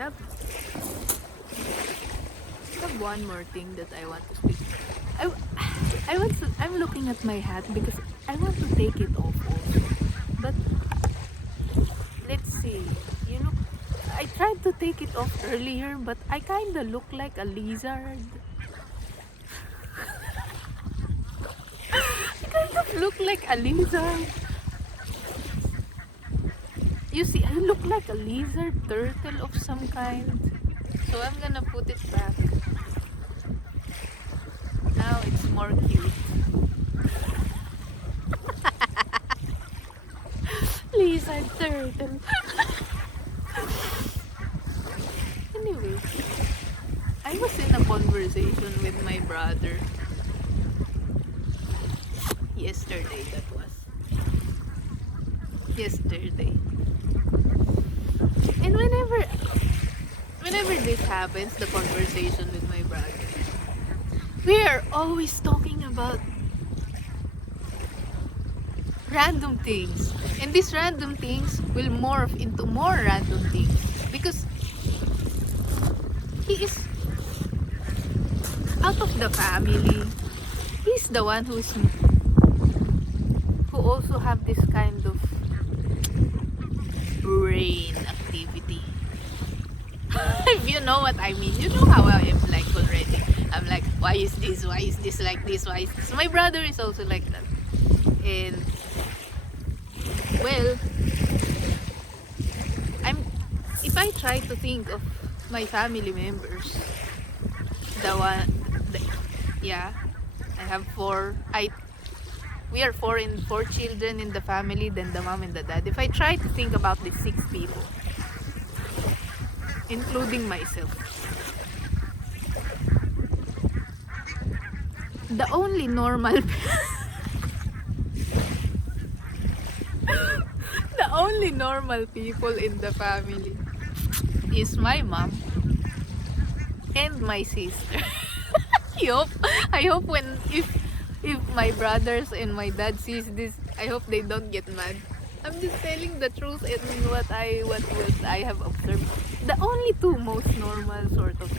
have one more thing that I want to speak. I'm looking at my hat because I want to take it off also. But let's see. You know, I tried to take it off earlier, but I kind of look like a lizard. I kind of look like a lizard. You see, I look like a lizard turtle of some kind. So I'm gonna put it back. Now it's more cute. Lizard turtle. Anyway, I was in a conversation with my brother. Yesterday, that was. Yesterday. And whenever this happens, the conversation with my brother, we are always talking about random things. And these random things will morph into more random things. Because he is out of the family. He's the one who also have this kind of brain activity. If you know what I mean, you know how I am like already. I'm like, why is this like this, why is this? My brother is also like that. And well, if I try to think of my family members, I have we are four children in the family, then the mom and the dad. If I try to think about these 6 people, including myself, the only normal the only normal people in the family is my mom and my sister. I hope if my brothers and my dad sees this, I hope they don't get mad. I'm just telling the truth and what I have observed. The only 2 most normal sort of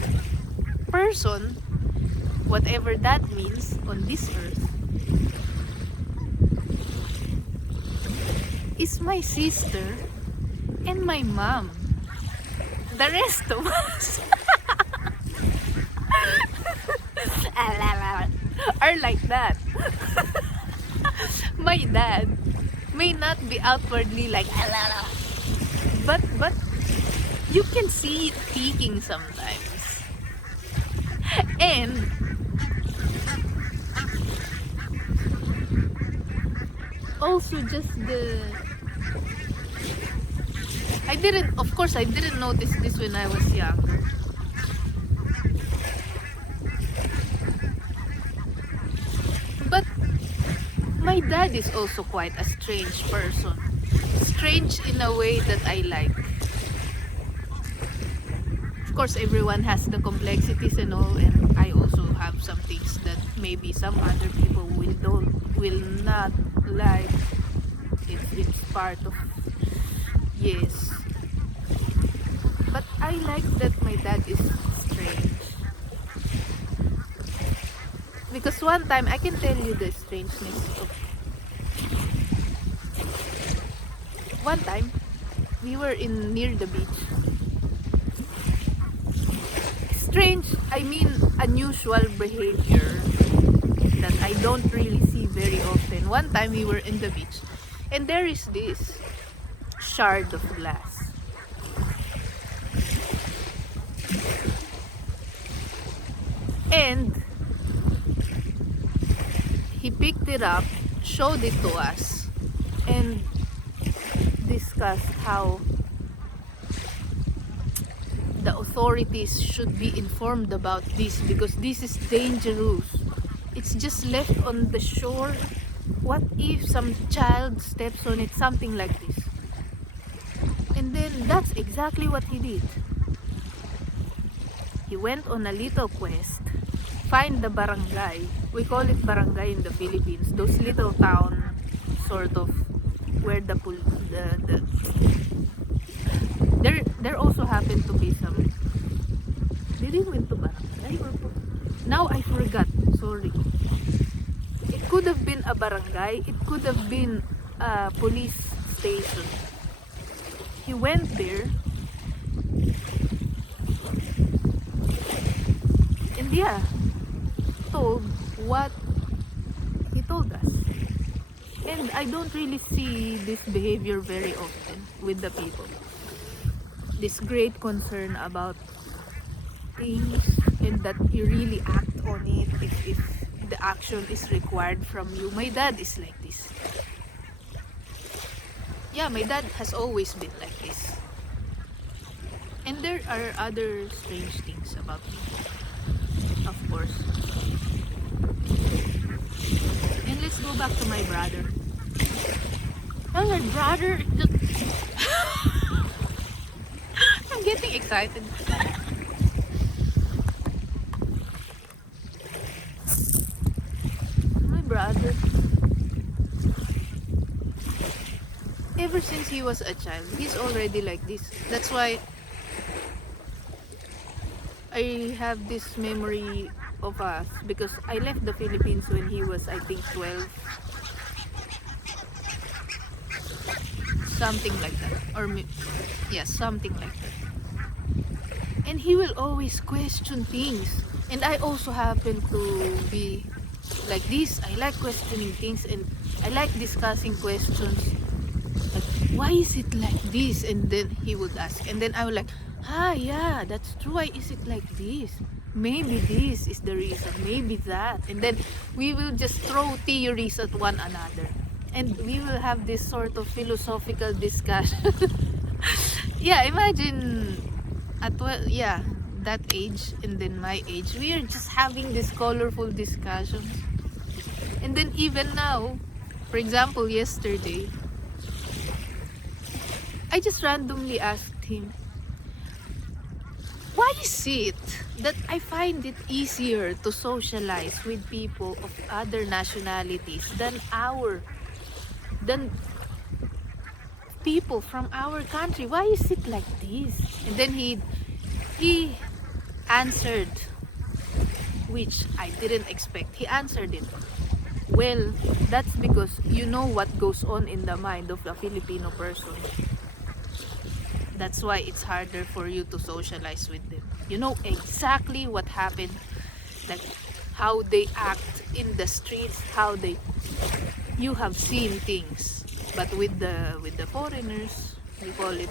person, whatever that means, on this earth, is my sister and my mom. The rest of us are like that. My dad may not be outwardly like, but you can see it peeking sometimes. And also just I didn't notice this when I was younger. But my dad is also quite a strange person. Strange in a way that I like. Of course, everyone has the complexities and all, and I also have some things that maybe some other people will not like. It's part of, yes. But I like that my dad is strange. Because one time, I can tell you the strangeness of... One time, we were near the beach. Strange, I mean unusual behavior that I don't really see very often. One time, we were in the beach, and there is this shard of glass. And he picked it up, showed it to us, and discussed how the authorities should be informed about this because this is dangerous. It's just left on the shore. What if some child steps on it? Something like this. And then that's exactly what he did. He went on a little quest, find the barangay. We call it barangay in the Philippines. Those little town, sort of, where there also happen to be some Now I forgot. Sorry. It could have been a barangay. It could have been a police station. He went there. And yeah, told what he told us. And I don't really see this behavior very often with the people. This great concern about things, and that you really act on it if the action is required from you. My dad is like this. Yeah, my dad has always been like this. And there are other strange things about me, of course. And let's go back to my brother. Oh, my brother just I'm getting excited. My brother, ever since he was a child, he's already like this. That's why I have this memory of us, because I left the Philippines when he was, I think, 12. Something like that. Or, yeah, something like that. And he will always question things. And I also happen to be like this. I like questioning things, and I like discussing questions. Like, why is it like this? And then he would ask. And then I would like, yeah, that's true. Why is it like this? Maybe this is the reason. Maybe that. And then we will just throw theories at one another. And we will have this sort of philosophical discussion. Yeah, imagine at that age and then my age, we are just having this colorful discussions. And then even now, for example, yesterday, I just randomly asked him, why is it that I find it easier to socialize with people of other nationalities than people from our country? Why is it like this? And then he answered, which I didn't expect. He answered it, well, that's because you know what goes on in the mind of a Filipino person. That's why it's harder for you to socialize with them. You know exactly what happened, like how they act in the streets, you have seen things. But with the foreigners, we call it,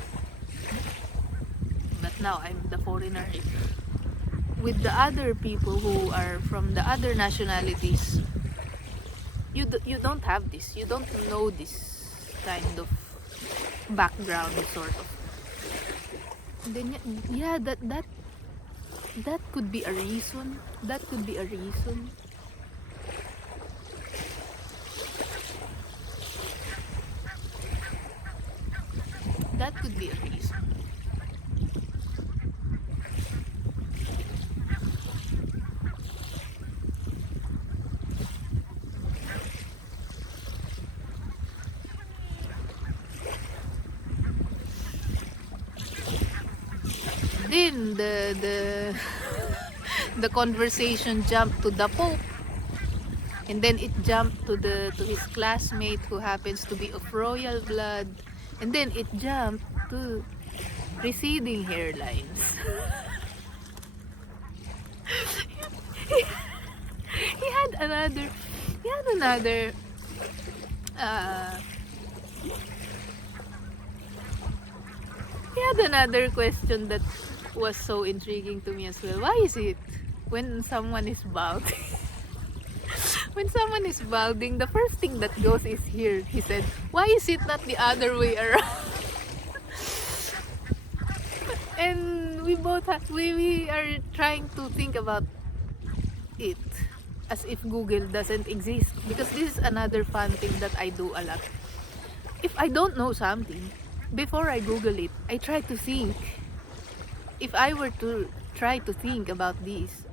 but now I'm the foreigner. With the other people who are from the other nationalities, you don't have this. You don't know this kind of background, sort of. And then yeah, that could be a reason. That could be a reason. That could be a reason. Then the conversation jumped to the Pope, and then it jumped to his classmate who happens to be of royal blood, and then it jumped to receding hairlines. he had another he had another question that was so intriguing to me as well. Why is it when someone is balding, when someone is balding, the first thing that goes is here? He said, why is it not the other way around? And we are trying to think about it as if Google doesn't exist, because this is another fun thing that I do a lot. If I don't know something, before I Google it, I try to think. If I were to try to think about this,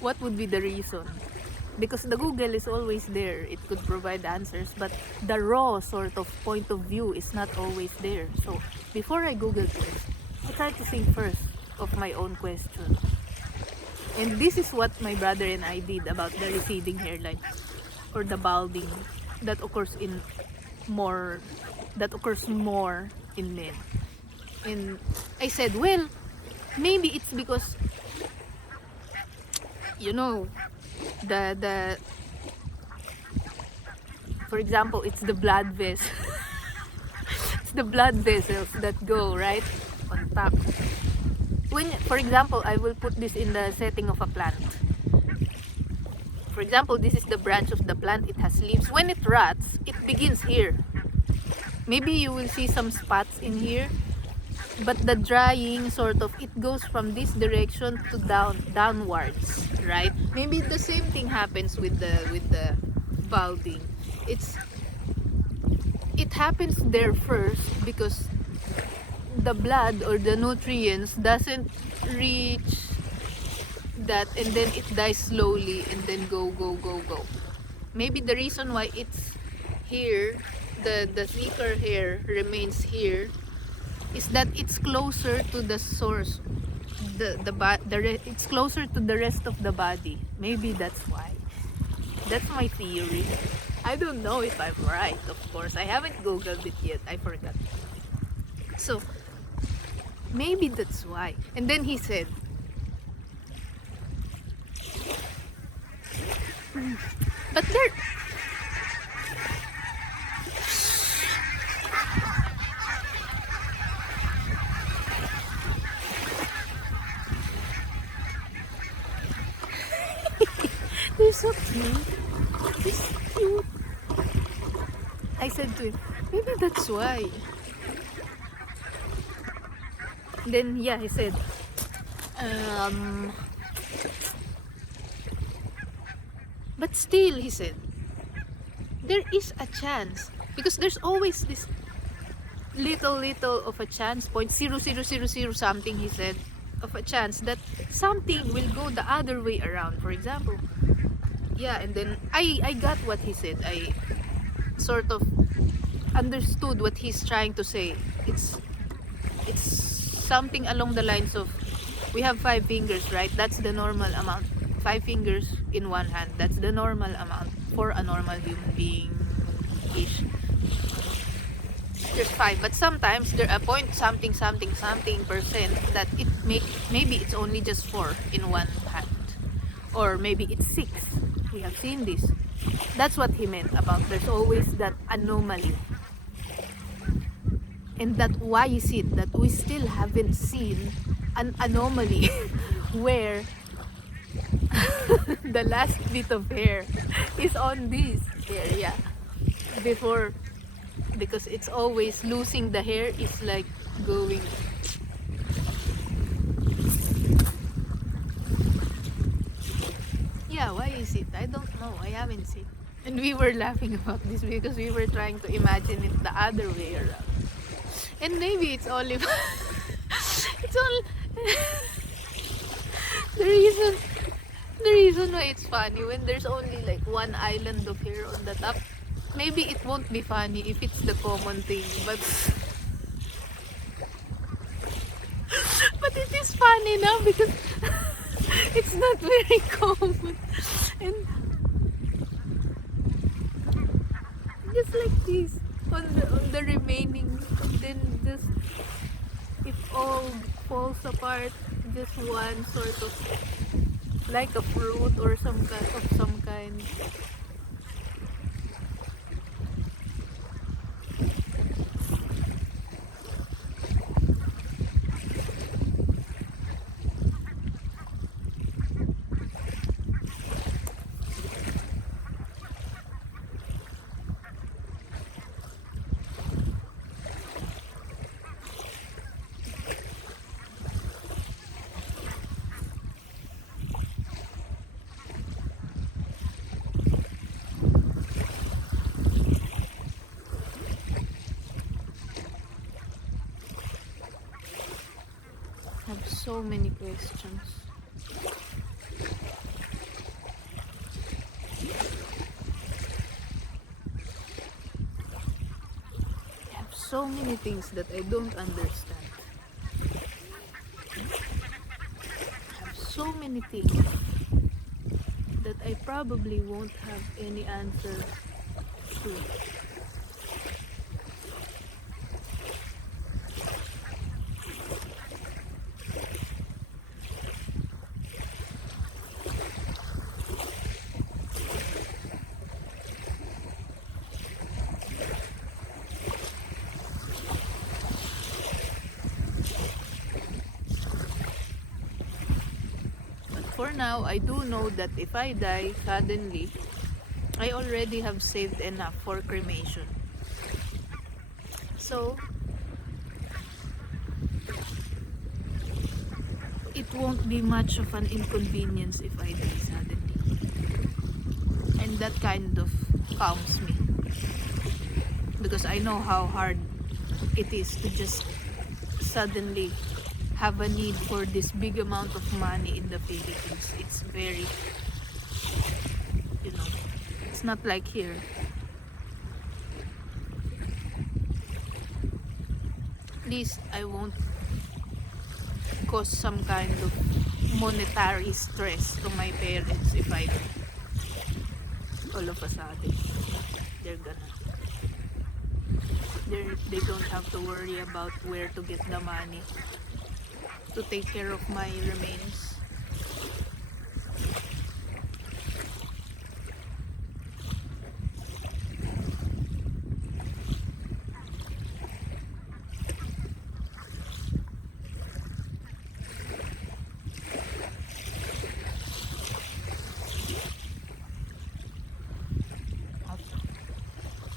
what would be the reason? Because the Google is always there. It could provide answers, but the raw sort of point of view is not always there. So before I Google this, I try to think first. of my own question. And this is what my brother and I did about the receding hairline or the balding that occurs more in men. And I said, well, maybe it's because, you know, the for example, it's the blood vessels. It's the blood vessels that go right on top. When, for example, I will put this in the setting of a plant. For example, this is the branch of the plant. It has leaves. When it rots, it begins here. Maybe you will see some spots in here, but the drying sort of, it goes from this direction to downwards, right? Maybe the same thing happens with the balding. It happens there first because the blood or the nutrients doesn't reach that, and then it dies slowly and then go. Maybe the reason why it's here, the thicker hair remains here, is that it's closer to the source. It's closer to the rest of the body. Maybe that's why. That's my theory. I don't know if I'm right, of course. I haven't googled it yet. I forgot. So maybe that's why. And then he said, but there they're so cute. He's cute. I said to him, maybe that's why. Then yeah, he said, but still, he said, there is a chance, because there's always this little of a chance, 0.0000 something, he said, of a chance that something will go the other way around, for example. Yeah, and then I got what he said. I sort of understood what he's trying to say. It's something along the lines of, we have 5 fingers, right? That's the normal amount. 5 fingers in one hand. That's the normal amount for a normal human being-ish. There's 5, but sometimes there are something percent that maybe it's only just 4 in one hand, or maybe it's 6. We have seen this. That's what he meant about there's always that anomaly. And that, why is it that we still haven't seen an anomaly where the last bit of hair is on this area before, because it's always losing the hair is like going. Yeah, why is it? I don't know. I haven't seen. And we were laughing about this because we were trying to imagine it the other way around. And maybe it's only it's all the reason why it's funny when there's only like one island of hair on the top. Maybe it won't be funny if it's the common thing, but it is funny now because it's not very common. And just like this on the remaining, then just it all falls apart, just one sort of like a fruit or some kind. I have so many questions. I have so many things that I don't understand. so many things that I probably won't have any answer to. For now, I do know that if I die suddenly, I already have saved enough for cremation. So, it won't be much of an inconvenience if I die suddenly. And that kind of calms me. Because I know how hard it is to just suddenly have a need for this big amount of money in the Philippines. It's very, it's not like here. At least I won't cause some kind of monetary stress to my parents if I do. All of a sudden, they don't have to worry about where to get the money to take care of my remains.